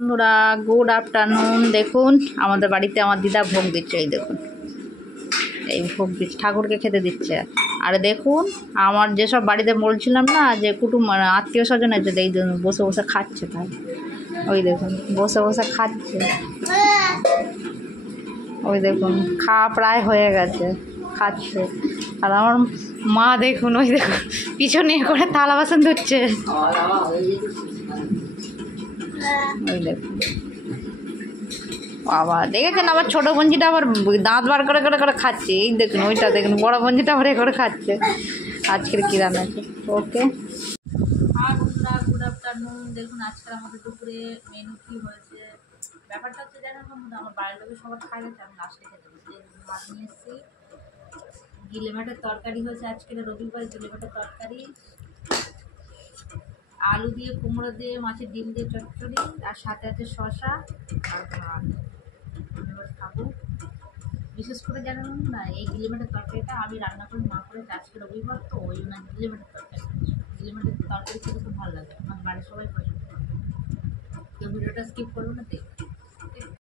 বন্ধুরা good afternoon. দেখুন আমাদের বাড়িতে আমার দিদা ভোগ দিচ্ছে, এই দেখুন এই ভোগ দিচ্ছে, ঠাকুরকে খেতে দিচ্ছে। আর দেখুন আমার যেসব বাড়িতে বলছিলাম না যে কুটুম আত্মীয় স্বজন আছে, এই বসে বসে খাচ্ছে, তাই ওই দেখুন বসে বসে খাচ্ছে। ওই দেখুন খাওয়া প্রায় হয়ে গেছে, খাচ্ছে। আর আমার মা দেখুন ওই দেখুন পিছনে করে থালা বাসন ধুচ্ছে। ওই দেখুন বাবা, দেখেছেন আমার ছোটো বঞ্জিটা আবার দাঁত বার করে করে করে খাচ্ছে। এই দেখুন ওইটা দেখুন বড় বঞ্জিটা আবার করে খাচ্ছে। আজকের কী রান্না আছে ওকে। হ্যাঁ বন্ধুরা গুড আফটারনুন। দেখুন আজকের আমাদের দুপুরে মেনু কী হয়েছে। ব্যাপারটা হচ্ছে জানেন বন্ধুরা, আমার বাড়ির লোকের সবার খাই গেছে, আমি লাস্টে খেতে বসে ভাত নিয়ে এসেছি। গিলে মাঠের তরকারি হয়েছে আজকের রবিবার, গিলে মাঠের তরকারি, আলু দিয়ে কুমড়ো দিয়ে মাছের ডিম দিয়ে চচ্চড়ি, আর সাথে আছে শসা আর ভাত। এবার খাবো। বিশেষ করে জানেন না, এই গিলেমেটের তরকারিটা আমি রান্না করি মা করে, আজকে রবিবার তো ওই জন্য গিলেমেটের তরকারি। গিলেমেটের তরকারি খেতে খুব ভালো লাগে, আমার বাড়ির সবাই পছন্দ করে। কেউ ভিডিওটা স্কিপ করবো না, দেখ।